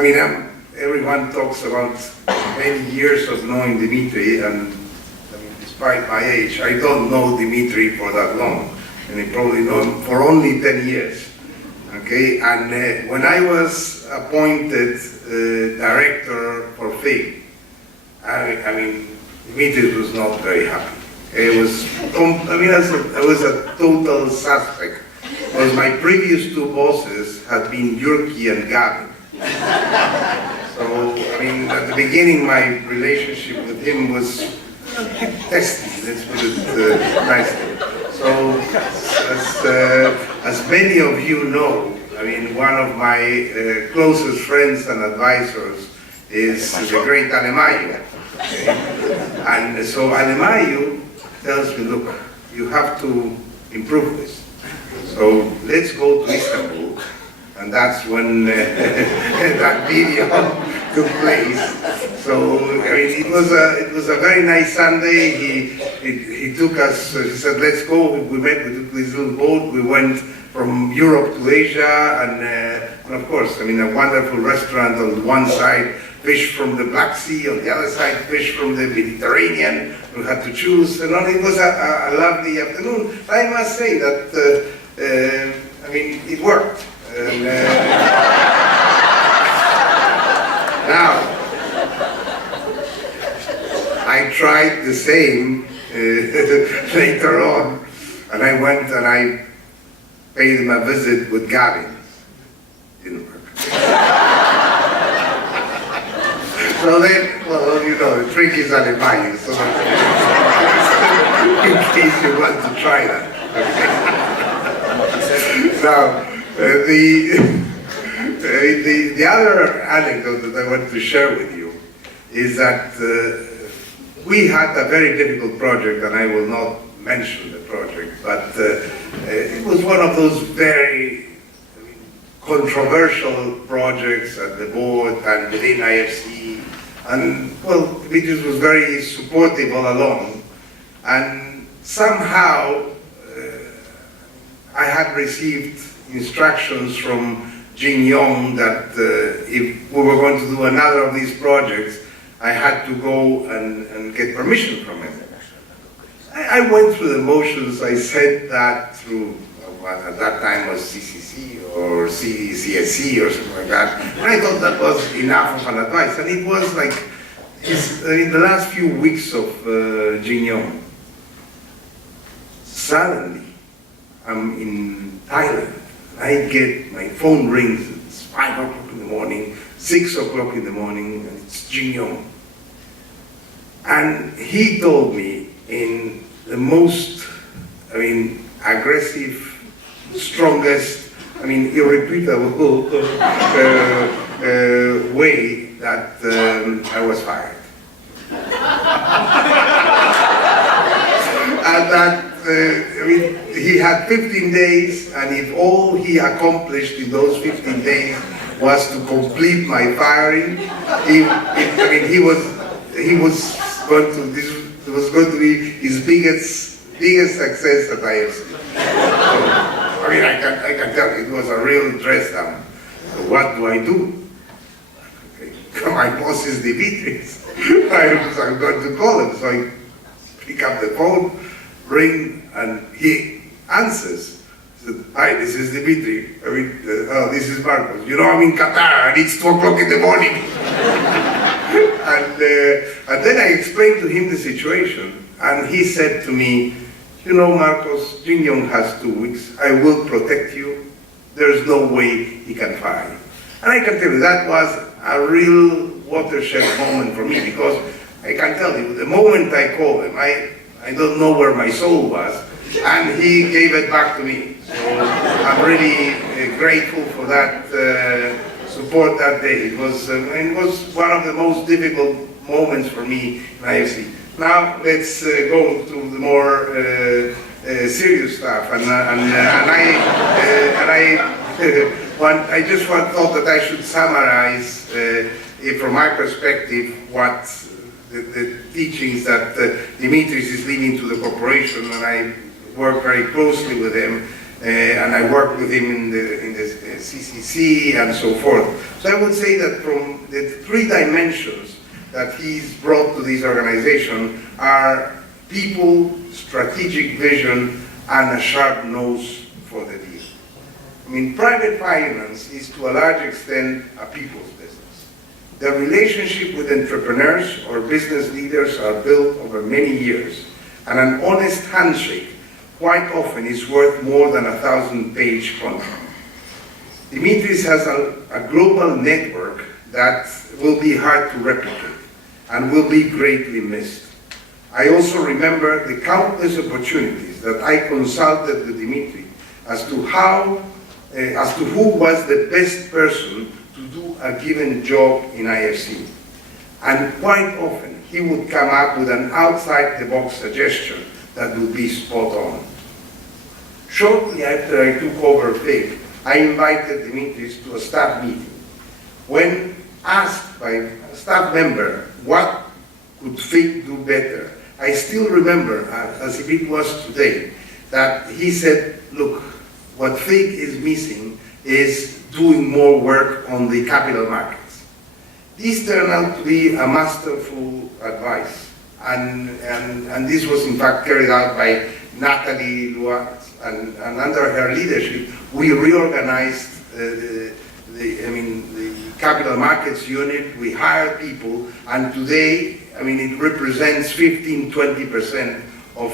I mean, everyone talks about many years of knowing Dimitri, and I mean, despite my age, I don't know Dimitri for that long, and I probably know him for only 10 years. Okay, and when I was appointed director for FIG, I mean, Dimitris was not very happy. It was, I was a total suspect, because my previous two bosses had been Jurki and Gavin. So, I mean, at the beginning, my relationship with him was testy, let's put it nicely. So, as many of you know, I mean, one of my closest friends and advisors is the great Alemayo. Okay? And so Alemayo tells me, look, you have to improve this. So let's go to Istanbul. And that's when that video took place. So I mean, it was a very nice Sunday. He took us. He said, "Let's go." We met. We took this little boat. We went from Europe to Asia, and of course, I mean, a wonderful restaurant on one side, fish from the Black Sea, on the other side, fish from the Mediterranean. We had to choose, and it was a lovely afternoon. I must say that I mean, it worked. And, now, I tried the same later on, and I went and I paid him a visit with Gavin. Didn't work. So then, well, you know, the trick is Alemayo, so in case you want to try that. Okay. Now, the other anecdote that I want to share with you is that we had a very difficult project, and I will not mention the project, but it was one of those very controversial projects at the board and within IFC, and well, Dimitris was very supportive all along, and somehow I had received instructions from Jin Yong that if we were going to do another of these projects, I had to go and get permission from him. I went through the motions. I said that through what at that time was CCC or CSC or something like that. And I thought that was enough of an advice. And it was like, in the last few weeks of Jin Yong, suddenly I'm in Thailand. I get, my phone rings, it's 5 o'clock in the morning, 6 o'clock in the morning, and it's Jin Yong. And he told me in the most, I mean, aggressive, strongest, I mean, irrepeatable way that I was fired. And that I mean, he had 15 days, and if all he accomplished in those 15 days was to complete my firing, he was going to, this was going to be his biggest success at IFC. So, I mean, I can tell you, it was a real dress down. So what do I do? Okay. My boss is Dimitris. I'm going to call him, so I pick up the phone, ring, and he answers. He said, "Hi, this is Dimitri. I mean, this is Marcos. You know, I'm in Qatar, and it's 2 o'clock in the morning." And then I explained to him the situation, and he said to me, "You know, Marcos, Jin Yong has 2 weeks. I will protect you. There's no way he can fire you." And I can tell you, that was a real watershed moment for me, because I can tell you, the moment I called him, I don't know where my soul was, and he gave it back to me. So I'm really grateful for that support that day. It was one of the most difficult moments for me in IFC. Now let's go to the more serious stuff, and I just thought that I should summarize, from my perspective, what the teachings that Dimitris is leading to the corporation, and I work very closely with him, and I worked with him in the CCC and so forth. So I would say that from the three dimensions that he's brought to this organization are people, strategic vision, and a sharp nose for the deal. I mean, private finance is to a large extent a people's business. The relationship with entrepreneurs or business leaders are built over many years, and an honest handshake quite often is worth more than a 1,000-page contract. Dimitris has a global network that will be hard to replicate and will be greatly missed. I also remember the countless opportunities that I consulted with Dimitri as to who was the best person to do a given job in IFC. And quite often, he would come up with an outside-the-box suggestion that would be spot on. Shortly after I took over FIG, I invited Dimitris to a staff meeting. When asked by a staff member what could FIG do better, I still remember, as if it was today, that he said, look, what FIG is missing is doing more work on the capital markets. This turned out to be a masterful advice, and this was in fact carried out by Natalie Luat, and under her leadership, we reorganized the capital markets unit. We hired people, and today, I mean, it represents 15–20% of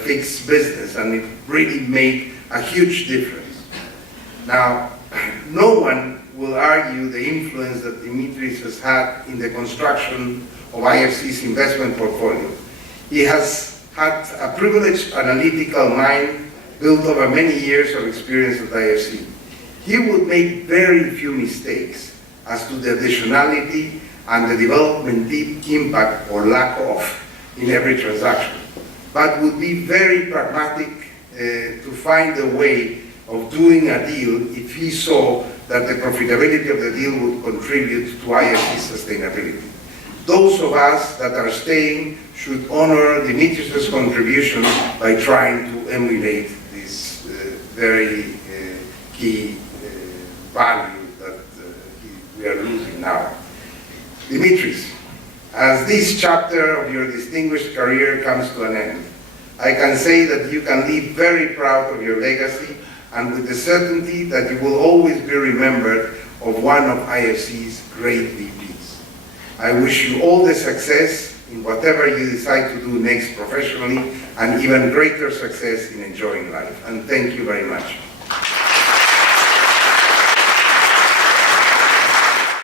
FIG's business, and it really made a huge difference. Now, no one will argue the influence that Dimitris has had in the construction of IFC's investment portfolio. He has had a privileged analytical mind built over many years of experience at IFC. He would make very few mistakes as to the additionality and the development impact or lack of in every transaction, but would be very pragmatic to find a way of doing a deal if he saw that the profitability of the deal would contribute to IFC's sustainability. Those of us that are staying should honor Dimitris' contribution by trying to emulate this very key value that we are losing now. Dimitris, as this chapter of your distinguished career comes to an end, I can say that you can leave very proud of your legacy and with the certainty that you will always be remembered of one of IFC's great VPs. I wish you all the success in whatever you decide to do next professionally, and even greater success in enjoying life. And thank you very much.